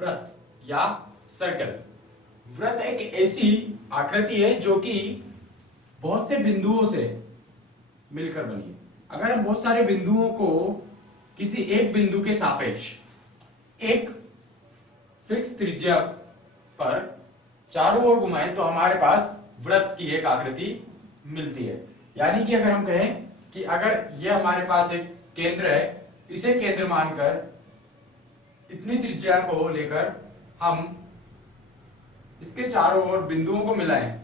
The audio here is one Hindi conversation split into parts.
वृत्त या सर्कल। वृत्त एक ऐसी आकृति है जो कि बहुत से बिंदुओं से मिलकर बनी है। अगर हम बहुत सारे बिंदुओं को किसी एक बिंदु के सापेक्ष एक फिक्स त्रिज्या पर चारों ओर घुमाएं तो हमारे पास वृत्त की एक आकृति मिलती है। यानी कि अगर हम कहें कि अगर यह हमारे पास एक केंद्र है, इसे केंद्र मानकर इतनी त्रिज्या को लेकर हम इसके चारों ओर बिंदुओं को मिलाएं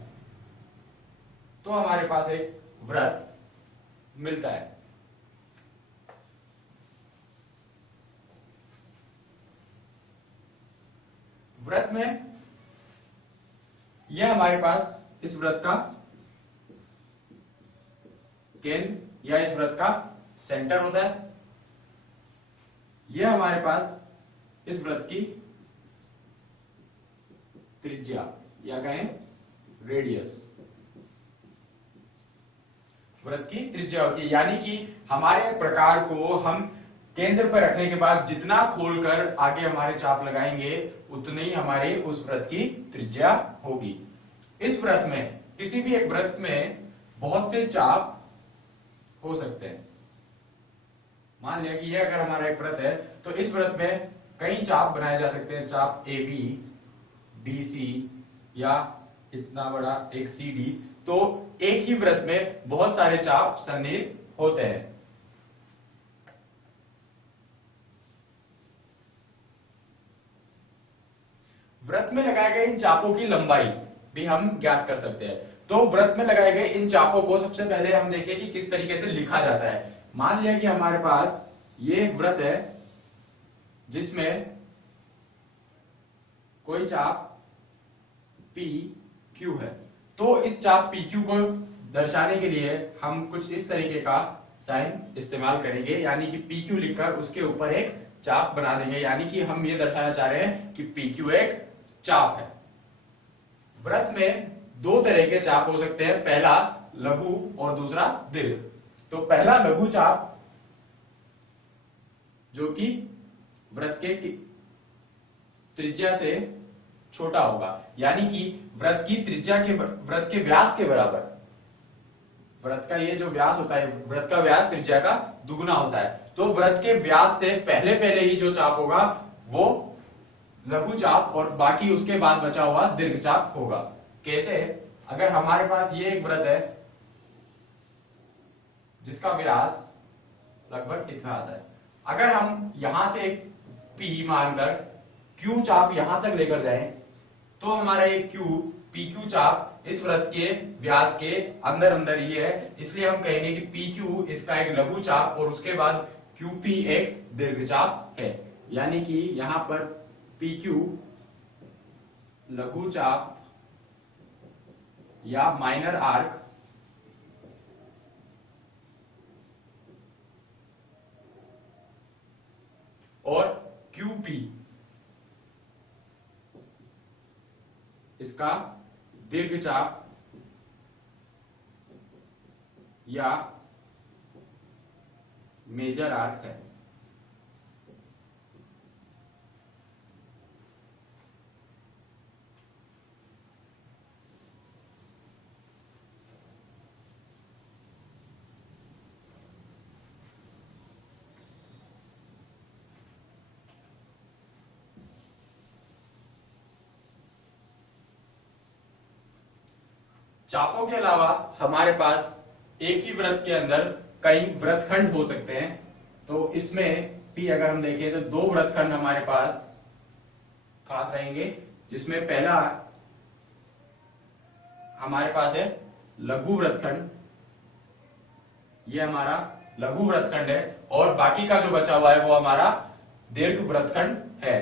तो हमारे पास एक वृत्त मिलता है। वृत्त में यह हमारे पास इस वृत्त का केंद्र या इस वृत्त का सेंटर होता है। यह हमारे पास इस वृत्त की त्रिज्या या कहें रेडियस, वृत्त की त्रिज्या होती है। यानी कि हमारे प्रकार को हम केंद्र पर रखने के बाद जितना खोलकर आगे हमारे चाप लगाएंगे उतनी ही हमारी उस वृत्त की त्रिज्या होगी। इस वृत्त में, किसी भी एक वृत्त में बहुत से चाप हो सकते हैं। मान लिया कि यह अगर हमारा एक वृत्त है तो इस वृत्त में कई चाप बनाए जा सकते हैं। चाप ए बी, बी सी या इतना बड़ा एक सी डी। तो एक ही वृत्त में बहुत सारे चाप सन्निहित होते हैं। वृत्त में लगाए गए इन चापों की लंबाई भी हम ज्ञात कर सकते हैं। तो वृत्त में लगाए गए इन चापों को सबसे पहले हम देखें कि किस तरीके से लिखा जाता है। मान लिया कि हमारे पास ये एक वृत्त है जिसमें कोई चाप पी क्यू है। तो इस चाप पी क्यू को दर्शाने के लिए हम कुछ इस तरीके का साइन इस्तेमाल करेंगे, यानी कि पी क्यू लिखकर उसके ऊपर एक चाप बना देंगे। यानी कि हम ये दर्शाना चाह रहे हैं कि पी क्यू एक चाप है। वृत्त में दो तरह के चाप हो सकते हैं, पहला लघु और दूसरा दीर्घ। तो पहला लघु चाप जो कि वृत्त के त्रिज्या से छोटा होगा, यानी कि वृत्त की त्रिज्या के वृत्त के व्यास के बराबर। वृत्त का ये जो व्यास होता है, वृत्त का व्यास त्रिज्या का दुगुना होता है। तो वृत्त के व्यास से पहले पहले ही जो चाप होगा वो लघु चाप और बाकी उसके बाद बचा हुआ दीर्घ चाप होगा। कैसे? अगर हमारे पास ये एक वृत्त है जिसका व्यास लगभग इतना आता है, अगर हम यहां से एक P मानकर Q चाप यहां तक लेकर जाएं तो हमारा एक Q पी क्यू चाप इस वृत्त के व्यास के अंदर अंदर ही है। इसलिए हम कहेंगे कि पी क्यू इसका एक लघु चाप और उसके बाद QP एक दीर्घ चाप है। यानी कि यहां पर पी क्यू लघु चाप या माइनर आर्क और QP इसका दीर्घ चाप या मेजर आर्क है। चापों के अलावा हमारे पास एक ही वृत्त के अंदर कई वृत्तखंड हो सकते हैं। तो इसमें भी अगर हम देखें तो दो वृत्तखंड हमारे पास खास रहेंगे, जिसमें पहला हमारे पास है लघु वृत्तखंड। ये हमारा लघु वृत्तखंड है और बाकी का जो बचा हुआ है वो हमारा दीर्घ वृत्तखंड है।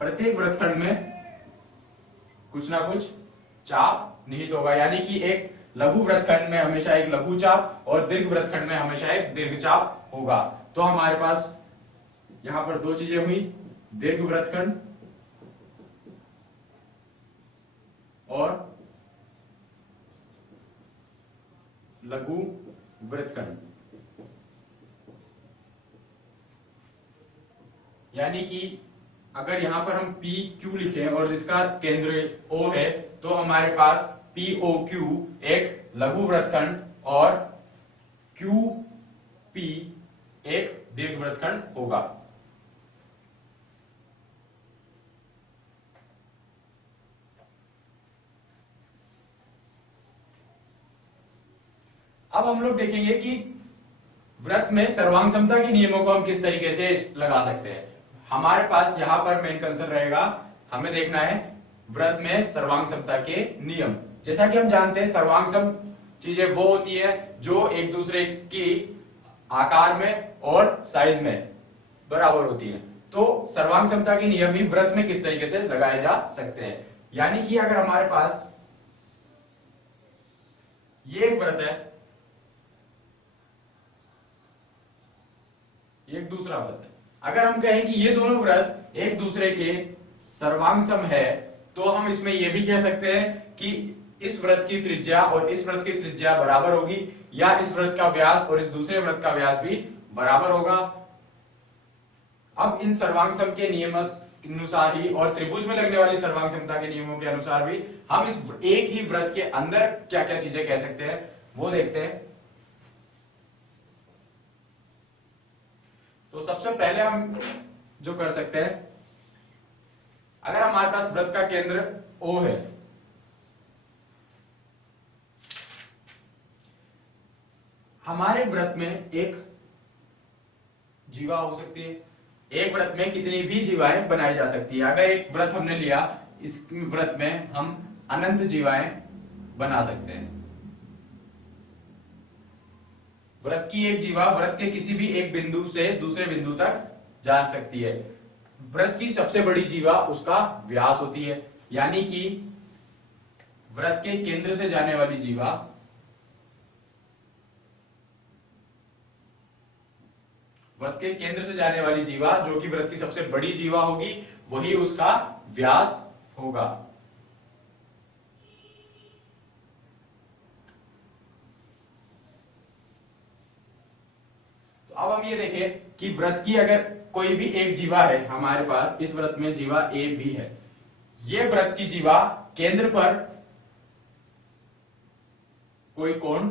प्रत्येक वृत्तखंड में कुछ ना कुछ चाप निहित होगा, यानी कि एक लघु वृत्तखंड में हमेशा एक लघु चाप और दीर्घ वृत्तखंड में हमेशा एक दीर्घ चाप होगा। तो हमारे पास यहां पर दो चीजें हुई, दीर्घ वृत्तखंड और लघु वृत्तखंड। यानी कि अगर यहां पर हम पी क्यू लिखें और इसका केंद्र ओ है, तो हमारे पास पी ओ क्यू एक लघु वृत्तखंड और क्यू पी एक दीर्घ वृत्तखंड होगा। अब हम लोग देखेंगे कि वृत्त में सर्वांग समता के नियमों को हम किस तरीके से लगा सकते हैं। हमारे पास यहां पर मेन कंसर्न रहेगा, हमें देखना है वृत्त में सर्वांग समता के नियम। जैसा कि हम जानते हैं सर्वांग सम चीजें वो होती है जो एक दूसरे की आकार में और साइज में बराबर होती है। तो सर्वांग समता के नियम भी वृत्त में किस तरीके से लगाए जा सकते हैं। यानी कि अगर हमारे पास ये एक वृत्त है, एक दूसरा वृत्त है, अगर हम कहें कि ये दोनों वृत्त एक दूसरे के सर्वांग सम है, तो हम इसमें यह भी कह सकते हैं कि इस वृत्त की त्रिज्या और इस वृत्त की त्रिज्या बराबर होगी, या इस वृत्त का व्यास और इस दूसरे वृत्त का व्यास भी बराबर होगा। अब इन सर्वांग सम के नियम अनुसार ही और त्रिभुज में लगने वाली सर्वांग समता के नियमों के अनुसार भी हम इस एक ही वृत्त के अंदर क्या क्या चीजें कह सकते हैं वो देखते हैं। तो सबसे पहले हम जो कर सकते हैं, अगर हमारे पास वृत्त का केंद्र O है, हमारे वृत्त में एक जीवा हो सकती है। एक वृत्त में कितनी भी जीवाएं बनाई जा सकती है। अगर एक वृत्त हमने लिया, इस वृत्त में हम अनंत जीवाएं बना सकते हैं। वृत्त की एक जीवा वृत्त के किसी भी एक बिंदु से दूसरे बिंदु तक जा सकती है। वृत्त की सबसे बड़ी जीवा उसका व्यास होती है, यानी कि वृत्त के केंद्र से जाने वाली जीवा वृत्त के केंद्र से जाने वाली जीवा जो कि वृत्त की सबसे बड़ी जीवा होगी, वही उसका व्यास होगा। तो अब हम ये देखें कि वृत्त की अगर कोई भी एक जीवा है, हमारे पास इस वृत्त में जीवा ए भी है, ये वृत्त की जीवा केंद्र पर कोई कोण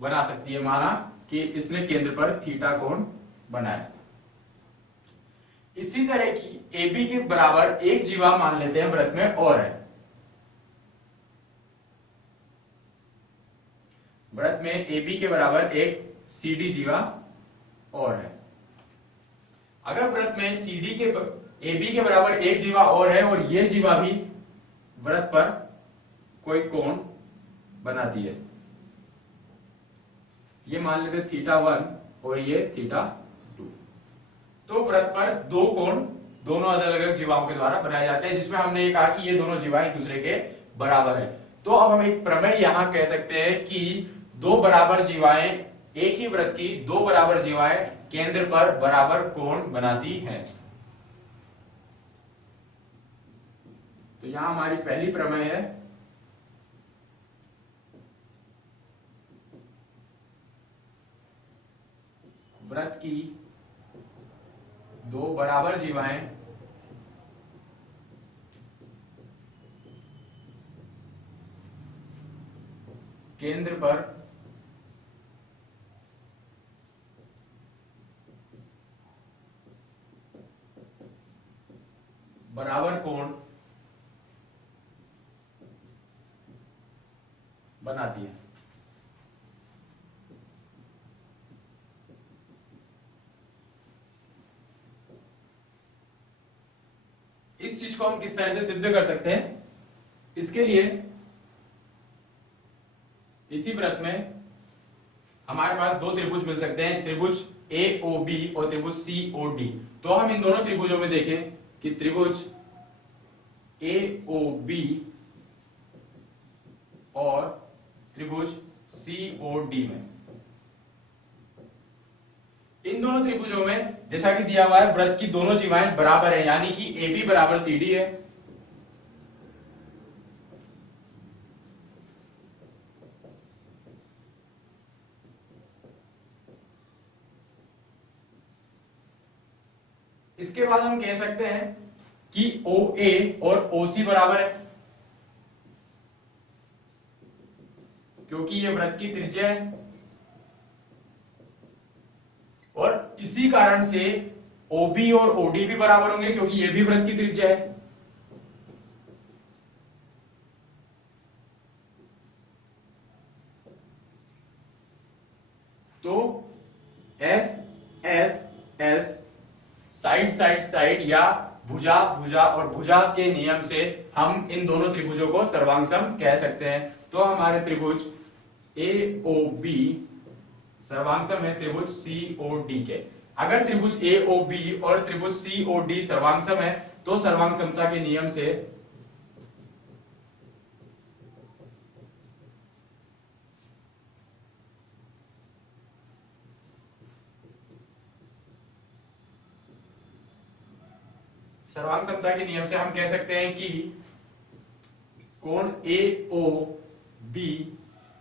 बना सकती है। माना कि इसने केंद्र पर थीटा कोण बनाया। इसी तरह की AB के बराबर एक जीवा मान लेते हैं वृत्त में और है। वृत्त में AB के बराबर एक CD जीवा और है। अगर वृत्त में AB के बराबर एक जीवा और है और यह जीवा भी वृत्त पर कोई कोण बनाती है, ये मान लेते हैं θ1 और ये θ2, तो वृत्त पर दो कोण दोनों अलग अलग जीवाओं के द्वारा बनाए जाते हैं, जिसमें हमने ये कहा कि ये दोनों जीवाएं एक दूसरे के बराबर है। तो अब हम एक प्रमेय यहां कह सकते हैं कि दो बराबर जीवाएं, एक ही वृत्त की दो बराबर जीवाएं केंद्र पर बराबर कोण बनाती हैं। तो यहां हमारी पहली प्रमेय है, वृत्त की दो बराबर जीवाएं केंद्र पर बराबर कोण बनाती है। इस चीज को हम किस तरह से सिद्ध कर सकते हैं, इसके लिए इसी वृत्त में हमारे पास दो त्रिभुज मिल सकते हैं, त्रिभुज AOB और त्रिभुज COD। तो हम इन दोनों त्रिभुजों में देखें कि त्रिभुज AOB और त्रिभुज COD में, इन दोनों त्रिभुजों में जैसा कि दिया हुआ है वृत्त की दोनों जीवाएं बराबर है, यानी कि AB बराबर CD है। इसके बाद हम कह सकते हैं कि OA और OC बराबर है, क्योंकि ये वृत्त की त्रिज्या है, और इसी कारण से OB और OD भी बराबर होंगे, क्योंकि ये भी वृत्त की त्रिज्या है। तो S S S, side side side या भुजा भुजा और भुजा के नियम से हम इन दोनों त्रिभुजों को सर्वांगसम कह सकते हैं। तो हमारे त्रिभुज AOB सर्वांगसम है त्रिभुज COD के। अगर त्रिभुज AOB और त्रिभुज COD सर्वांगसम है तो सर्वांगसमता के नियम से हम कह सकते हैं कि कोण AOB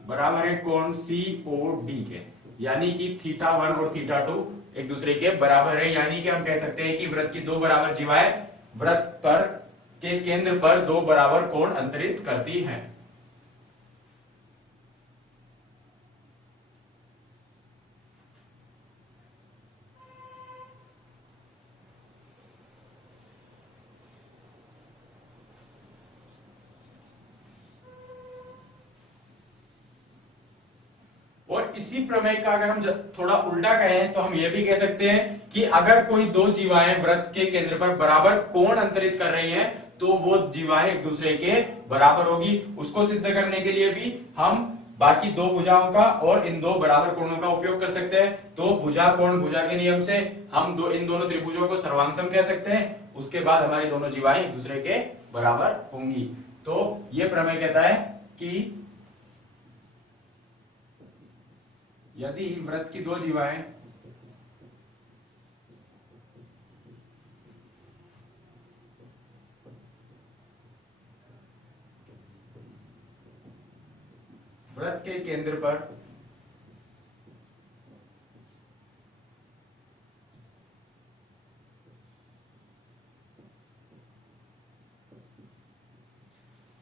बराबर है कोण COD के, यानी कि θ1 और θ2 एक दूसरे के बराबर है। यानी कि हम कह सकते हैं कि वृत्त की दो बराबर जीवाएं वृत्त पर के केंद्र पर दो बराबर कोण अंतरित करती हैं। और इसी प्रमेय का अगर हम थोड़ा उल्टा कहें तो हम यह भी कह सकते हैं कि अगर कोई दो जीवाएं वृत्त के केंद्र पर बराबर कोण अंतरित कर रही हैं तो वो जीवाएं एक दूसरे के बराबर होगी। उसको सिद्ध करने के लिए भी हम बाकी दो भुजाओं का और इन दो बराबर कोणों का उपयोग कर सकते हैं। तो भुजा कोण भुजा के नियम से हम इन दोनों त्रिभुजों को सर्वांगसम कह सकते हैं। उसके बाद हमारी दोनों जीवाएं एक दूसरे के बराबर होंगी। तो यह प्रमेय कहता है कि यदि वृत्त की दो जीवाएं वृत्त के केंद्र पर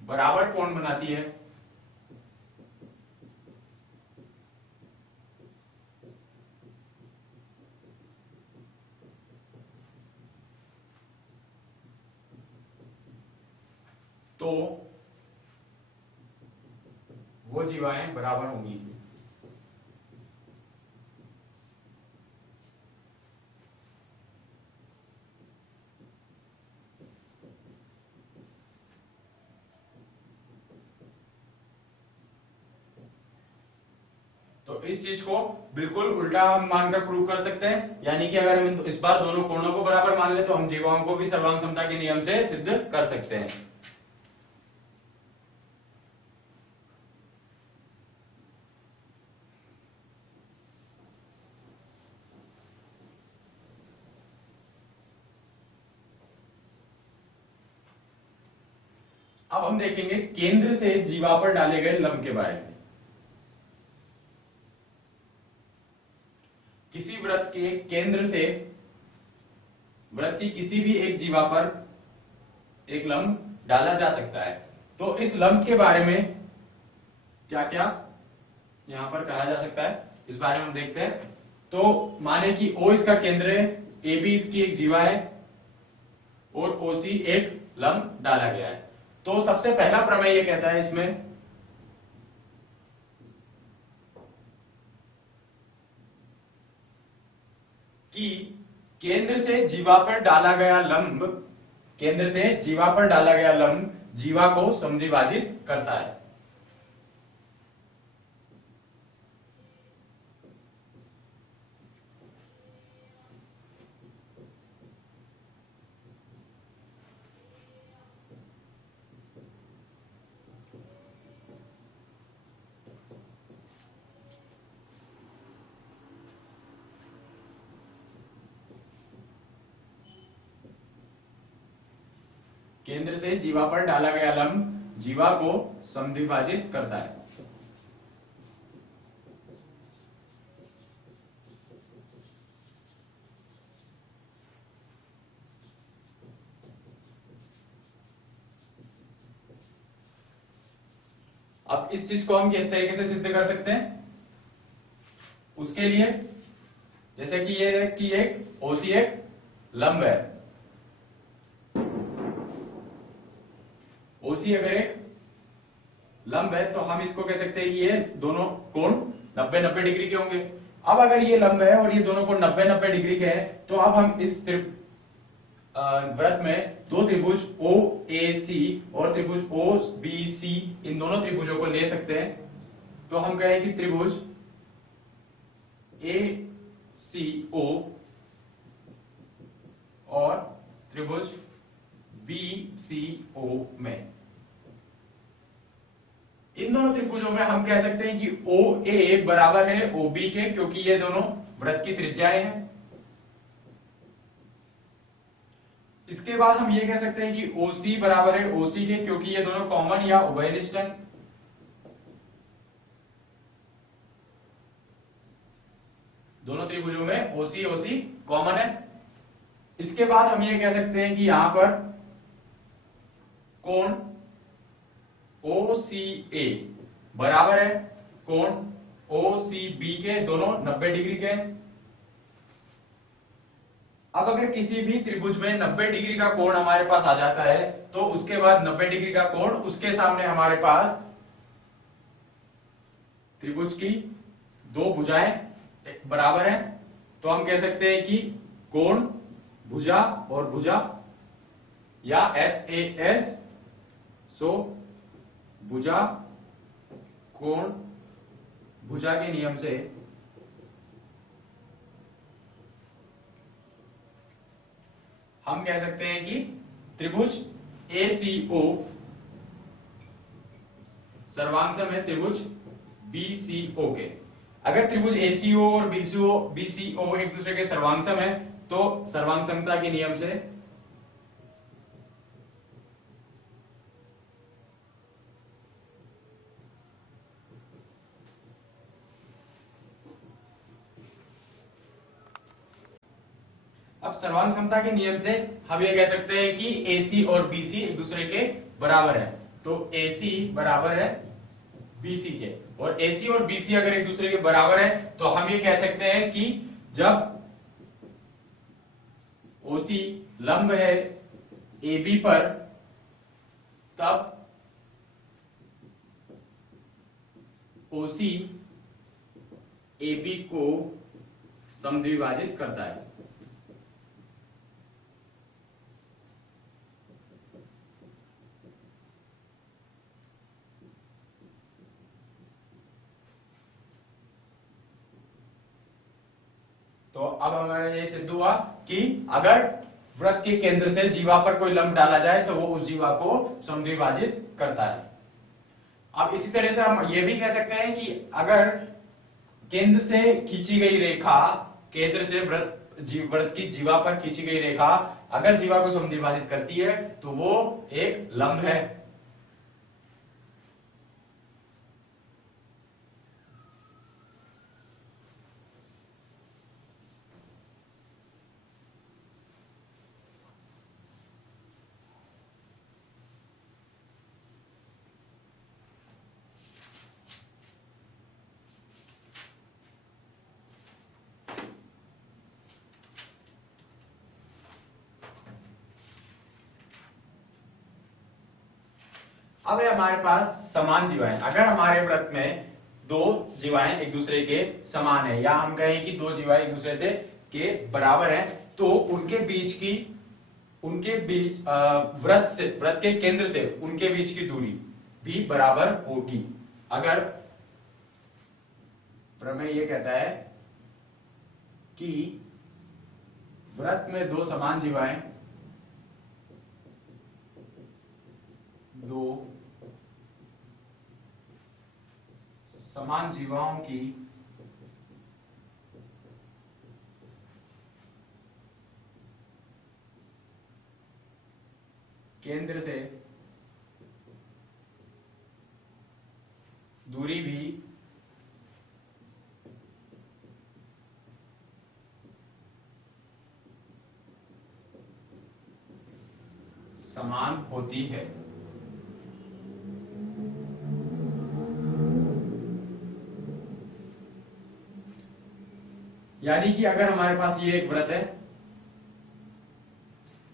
बराबर कोण बनाती है तो वो जीवाएं बराबर होंगी। तो इस चीज को बिल्कुल उल्टा हम मानकर प्रूव कर सकते हैं। यानी कि अगर हम इस बार दोनों कोणों को बराबर मान ले तो हम जीवाओं को भी सर्वांग समता के नियम से सिद्ध कर सकते हैं। अब हम देखेंगे केंद्र से जीवा पर डाले गए लंब के बारे में। किसी वृत्त के केंद्र से वृत्त की किसी भी एक जीवा पर एक लंब डाला जा सकता है। तो इस लंब के बारे में क्या क्या यहां पर कहा जा सकता है इस बारे में हम देखते हैं। तो माने कि O इसका केंद्र है, AB इसकी एक जीवा है और OC एक लंब डाला गया है। तो सबसे पहला प्रमेय ये कहता है इसमें कि केंद्र से जीवा पर डाला गया लंब केंद्र से जीवा पर डाला गया लंब जीवा को समद्विभाजित करता है। केंद्र से जीवा पर डाला गया लंब जीवा को समद्विभाजित करता है। अब इस चीज को हम किस तरीके से सिद्ध कर सकते हैं? उसके लिए जैसे कि ये कि एक ओसी एक लंब है, ओसी अगर एक लंब है तो हम इसको कह सकते हैं कि ये दोनों कोण 90-90 डिग्री के होंगे। अब अगर ये लंब है और ये दोनों कोण 90-90 डिग्री के हैं तो अब हम इस व्रत में दो त्रिभुज ओ ए सी और त्रिभुज ओ बी सी, इन दोनों त्रिभुजों को ले सकते हैं। तो हम कहें कि त्रिभुज ए सी ओ और त्रिभुज बी सी ओ में, इन दोनों त्रिभुजों में हम कह सकते हैं कि ओ ए बराबर है ओ बी के, क्योंकि ये दोनों वृत्त की त्रिज्याएं हैं। इसके बाद हम ये कह सकते हैं कि ओ सी बराबर है ओ सी के, क्योंकि ये दोनों कॉमन या उभयनिष्ठ हैं। दोनों त्रिभुजों में ओ सी कॉमन है। इसके बाद हम ये कह सकते हैं कि यहां पर कोण ओ सी ए बराबर है कोण ओ सी बी के, दोनों 90 डिग्री के। अब अगर किसी भी त्रिभुज में 90 डिग्री का कोण हमारे पास आ जाता है तो उसके बाद 90 डिग्री का कोण, उसके सामने हमारे पास त्रिभुज की दो भुजाएं बराबर हैं, तो हम कह सकते हैं कि कोण भुजा और भुजा, या एस ए एस, सो भुजा कोण भुजा के नियम से हम कह सकते हैं कि त्रिभुज ए सी ओ सर्वांगसम है त्रिभुज बी सी ओ के। अगर त्रिभुज ए सी ओ और बी सी ओ एक दूसरे के सर्वांगसम है तो सर्वांग समता के नियम से अब सर्वांग समता के नियम से हम ये कह सकते हैं कि AC और BC एक दूसरे के बराबर है, तो AC बराबर है BC के, और AC और BC अगर एक दूसरे के बराबर है तो हम ये कह सकते हैं कि जब OC लंब है AB पर तब OC AB को समद्विभाजित करता है। तो अब हमारा ये सिद्ध हुआ कि अगर वृत्त के केंद्र से जीवा पर कोई लंब डाला जाए तो वो उस जीवा को समद्विभाजित करता है। अब इसी तरह से हम ये भी कह सकते हैं कि अगर केंद्र से खींची गई रेखा, केंद्र से वृत्त की जीवा पर खींची गई रेखा अगर जीवा को समद्विभाजित करती है तो वो एक लंब है। अब है हमारे पास समान जीवाएं। अगर हमारे वृत्त में दो जीवाएं एक दूसरे के समान है, या हम कहें कि दो जीवाएं एक दूसरे से के बराबर हैं, तो उनके बीच वृत्त के केंद्र से उनके बीच की दूरी भी बराबर होगी। अगर प्रमेय ये कहता है कि वृत्त में दो समान जीवाएं दो समान जीवाओं की केंद्र से दूरी भी समान होती है। यानी कि अगर हमारे पास ये एक वृत्त है,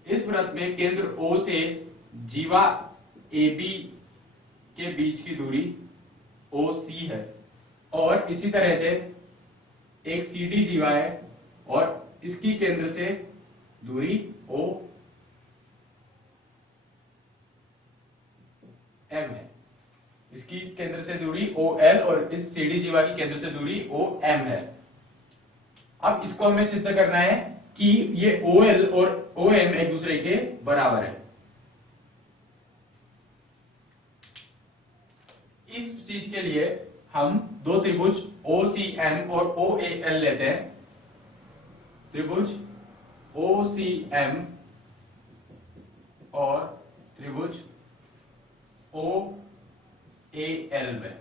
इस वृत्त में केंद्र O से जीवा AB के बीच की दूरी OC है, और इसी तरह से एक CD जीवा है और इसकी केंद्र से दूरी OM है। इसकी केंद्र से दूरी OL और इस CD जीवा की केंद्र से दूरी OM है। अब इसको हमें सिद्ध करना है कि ये OL और OM एक दूसरे के बराबर है। इस चीज के लिए हम दो त्रिभुज OCM और OAL लेते हैं। त्रिभुज OCM और त्रिभुज OAL में,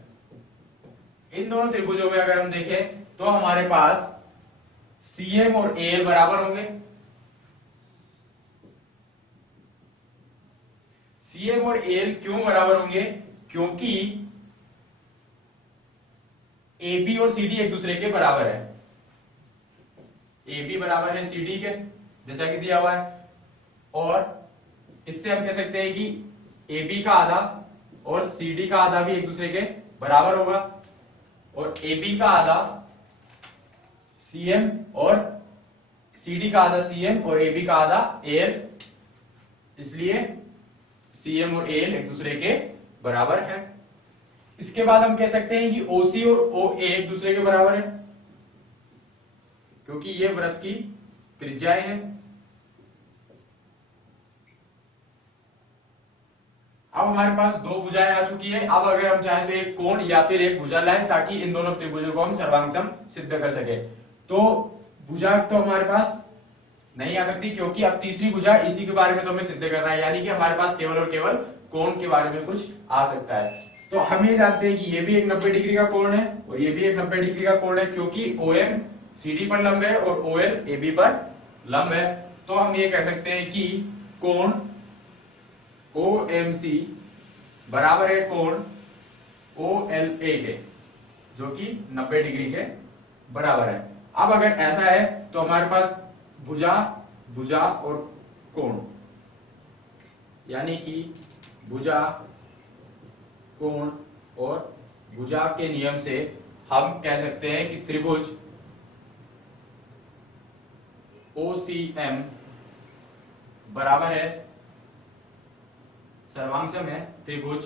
इन दोनों त्रिभुजों में अगर हम देखें तो हमारे पास CM और AL बराबर होंगे। CM और AL क्यों बराबर होंगे? क्योंकि AB और CD एक दूसरे के बराबर है। AB बराबर है CD के, जैसा कि दिया हुआ है, और इससे हम कह सकते हैं कि AB का आधा और CD का आधा भी एक दूसरे के बराबर होगा, और AB का आधा CM और CD का आधा CM और AB का आधा AL, इसलिए CM और AL एक दूसरे के बराबर है। इसके बाद हम कह सकते हैं कि OC और OA एक दूसरे के बराबर है, क्योंकि ये वृत्त की त्रिज्याएं हैं। अब हमारे पास दो भुजाएं आ चुकी है। अब अगर हम चाहें तो एक कोण या फिर एक भुजा लाएं ताकि इन दोनों त्रिभुजों को हम सर्वांगसम सिद्ध कर सके। तो भुजा तो हमारे पास नहीं आ सकती, क्योंकि अब तीसरी भुजा, इसी के बारे में तो हमें सिद्ध करना है, यानी कि हमारे पास केवल और केवल कोण के बारे में कुछ आ सकता है। तो हम ये जानते हैं कि ये भी एक 90 डिग्री का कोण है और ये भी एक 90 डिग्री का कोण है, क्योंकि OM CD पर लंब है और OL AB पर लंब है। तो हम ये कह सकते हैं कि कोण OMC बराबर है कोण OLA के, जो कि 90 डिग्री के बराबर है। अब अगर ऐसा है तो हमारे पास भुजा, भुजा और कोण, यानी कि भुजा, कोण और भुजा के नियम से हम कह सकते हैं कि त्रिभुज OCM बराबर है, सर्वांगसम है त्रिभुज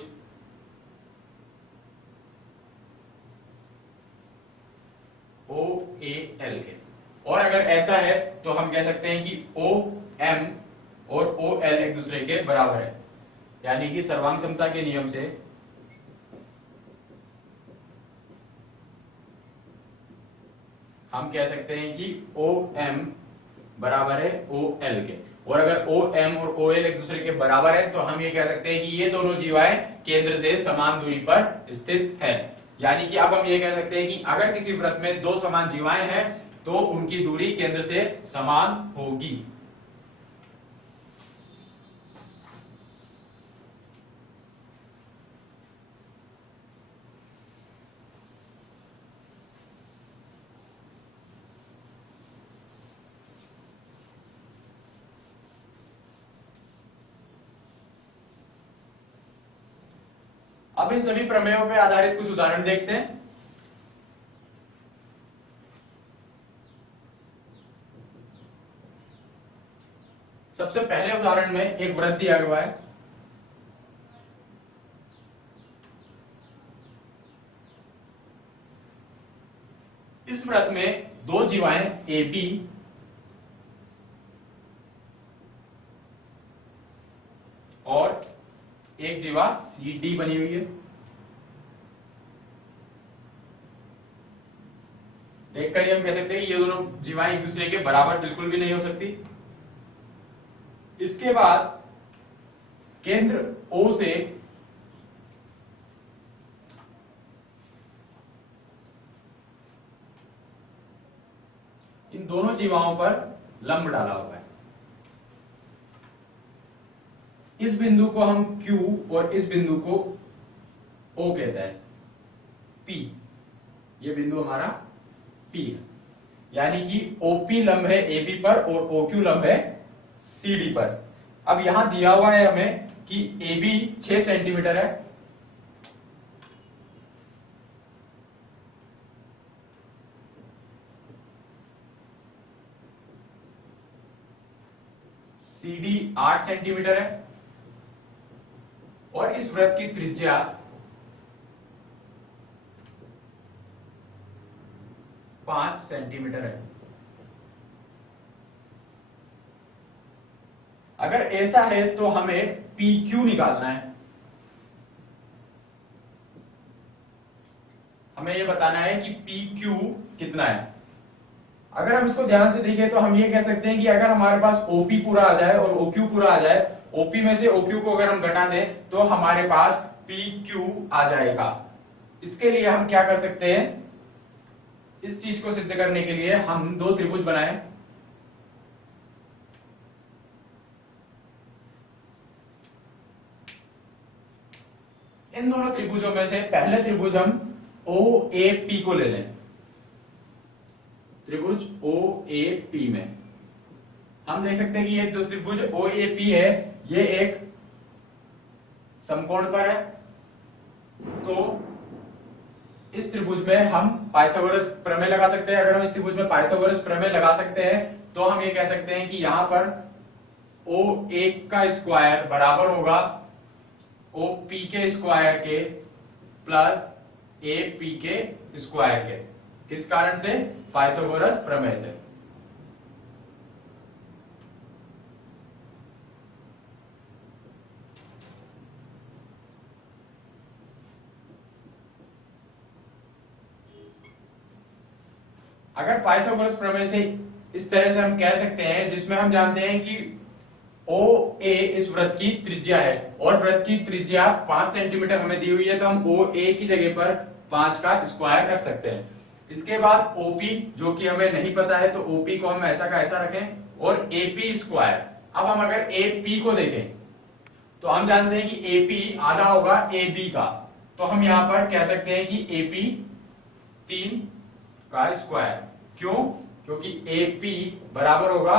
OAL के। और अगर ऐसा है तो हम कह सकते हैं कि OM और OL एक दूसरे के बराबर है, यानी कि सर्वांगसमता के नियम से हम कह सकते हैं कि OM बराबर है OL के। और अगर OM और OL एक दूसरे के बराबर है तो हम ये कह सकते हैं कि ये दोनों जीवाएं केंद्र से समान दूरी पर स्थित है। यानी कि अब हम ये कह सकते हैं कि अगर किसी वृत्त में दो समान जीवाएं हैं तो उनकी दूरी केंद्र से समान होगी। अब इन सभी प्रमेयों पर आधारित कुछ उदाहरण देखते हैं। सबसे पहले उदाहरण में एक वृत्त दिया हुआ है। इस वृत्त में दो जीवाएं AB और एक जीवा CD बनी हुई है। देखकर ही हम कह सकते हैं कि ये दोनों जीवाएं एक दूसरे के बराबर बिल्कुल भी नहीं हो सकती। इसके बाद केंद्र O से इन दोनों जीवाओं पर लंब डाला हुआ है। इस बिंदु को हम Q और इस बिंदु को O कहते हैं, P। ये बिंदु हमारा P है। यानी कि OP लंब है AB पर और OQ लंब है CD पर। अब यहां दिया हुआ है हमें कि AB 6 सेंटीमीटर है, CD 8 सेंटीमीटर है और इस वृत्त की त्रिज्या 5 सेंटीमीटर है। अगर ऐसा है तो हमें PQ निकालना है। हमें यह बताना है कि PQ कितना है। अगर हम इसको ध्यान से देखें तो हम ये कह सकते हैं कि अगर हमारे पास OP पूरा आ जाए और OQ पूरा आ जाए, OP में से OQ को अगर हम घटा दें तो हमारे पास PQ आ जाएगा। इसके लिए हम क्या कर सकते हैं, इस चीज को सिद्ध करने के लिए हम दो त्रिभुज बनाएं। इन दोनों त्रिभुजों में से पहले त्रिभुज हम OAP को ले लें। त्रिभुज OAP में हम देख सकते हैं कि ये जो त्रिभुज OAP है ये एक समकोण पर है। तो इस त्रिभुज में हम पाइथागोरस प्रमेय लगा सकते हैं। अगर हम इस त्रिभुज में पाइथागोरस प्रमेय लगा सकते हैं तो हम ये कह सकते हैं कि यहां पर O1 का स्क्वायर बराबर होगा OP के स्क्वायर के प्लस AP के स्क्वायर के। किस कारण से? पाइथागोरस प्रमेय से। अगर पाइथागोरस प्रमेय से इस तरह से हम कह सकते हैं जिसमें हम जानते हैं कि OA इस वृत्त की त्रिज्या है और वृत्त की त्रिज्या 5 सेंटीमीटर हमें दी हुई है, तो हम OA की जगह पर 5 का स्क्वायर रख सकते हैं। इसके बाद OP जो कि हमें नहीं पता है तो OP को हम ऐसा का ऐसा रखें और AP स्क्वायर। अब हम अगर AP को देखें तो हम जानते हैं कि AP आधा होगा AB का, तो हम यहां पर कह सकते हैं कि AP 3 का स्क्वायर। क्यों? क्योंकि AP बराबर होगा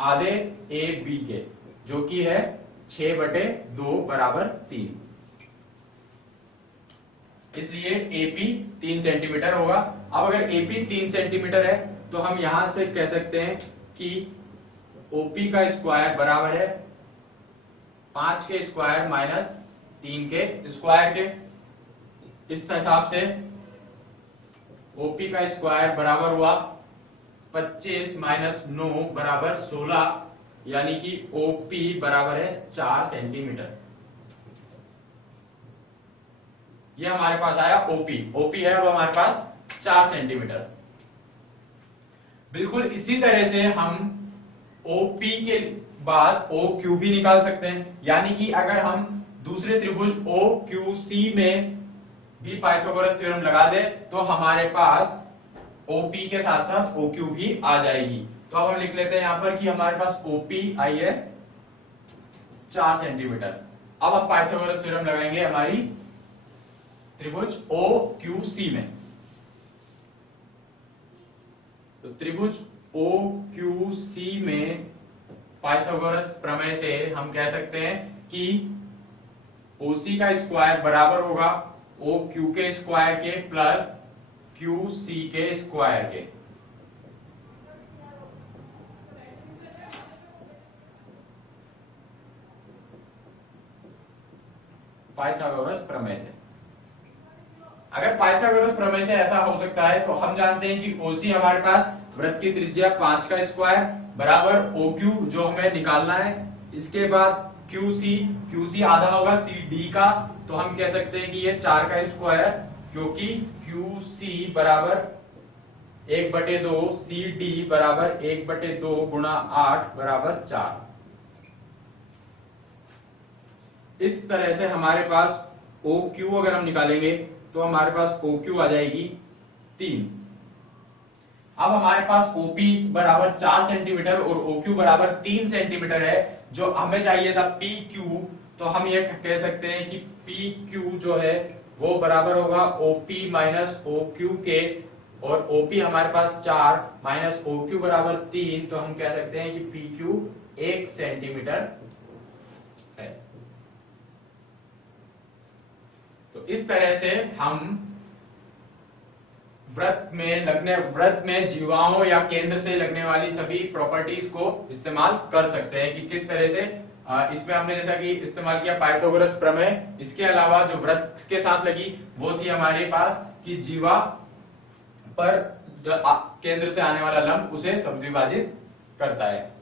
आधे AB के, जो कि है 6/2 बराबर 3, इसलिए AP 3 सेंटीमीटर होगा। अब अगर AP 3 सेंटीमीटर है तो हम यहां से कह सकते हैं कि OP का स्क्वायर बराबर है 5 के स्क्वायर माइनस 3 के स्क्वायर के। इस हिसाब से OP का स्क्वायर बराबर हुआ 25 माइनस 9 बराबर 16, यानी कि OP बराबर है 4 सेंटीमीटर। ये हमारे पास आया OP है अब हमारे पास 4 सेंटीमीटर। बिल्कुल इसी तरह से हम OP के बाद OQ भी निकाल सकते हैं, यानी कि अगर हम दूसरे त्रिभुज OQC में भी पाइथागोरस थ्योरम लगा दे तो हमारे पास OP के साथ साथ OQ भी आ जाएगी। तो अब हम लिख लेते हैं यहां पर कि हमारे पास OP आई है 4 सेंटीमीटर। अब हम पाइथागोरस थ्योरम लगाएंगे हमारी त्रिभुज OQC में। तो त्रिभुज OQC में पाइथागोरस प्रमेय से हम कह सकते हैं कि OC का स्क्वायर बराबर होगा OQ के स्क्वायर के प्लस QC के स्क्वायर के। पाइथागोरस प्रमेय से। अगर पाइथागोरस प्रमेय से ऐसा हो सकता है तो हम जानते हैं कि OC हमारे पास वृत्त की त्रिज्या 5 का स्क्वायर बराबर OQ जो हमें निकालना है। इसके बाद QC आधा होगा CD का, तो हम कह सकते हैं कि ये 4 का स्क्वायर, क्योंकि QC बराबर 1/2 CD बराबर 1/2 गुणा 8 बराबर 4। इस तरह से हमारे पास OQ अगर हम निकालेंगे तो हमारे पास OQ आ जाएगी 3। अब हमारे पास OP बराबर 4 सेंटीमीटर और OQ बराबर 3 सेंटीमीटर है, जो हमें चाहिए था PQ। तो हम ये कह सकते हैं कि PQ जो है वो बराबर होगा OP माइनस OQ के, और OP हमारे पास 4 माइनस OQ बराबर 3, तो हम कह सकते हैं कि PQ 1 सेंटीमीटर है। तो इस तरह से हम वृत्त में जीवाओं या केंद्र से लगने वाली सभी प्रॉपर्टीज को इस्तेमाल कर सकते हैं कि किस तरह से इसमें हमने जैसा कि इस्तेमाल किया पाइथागोरस प्रमेय। इसके अलावा जो वृत्त के साथ लगी वो थी हमारे पास कि जीवा पर केंद्र से आने वाला लंब उसे सबद्विभाजित करता है।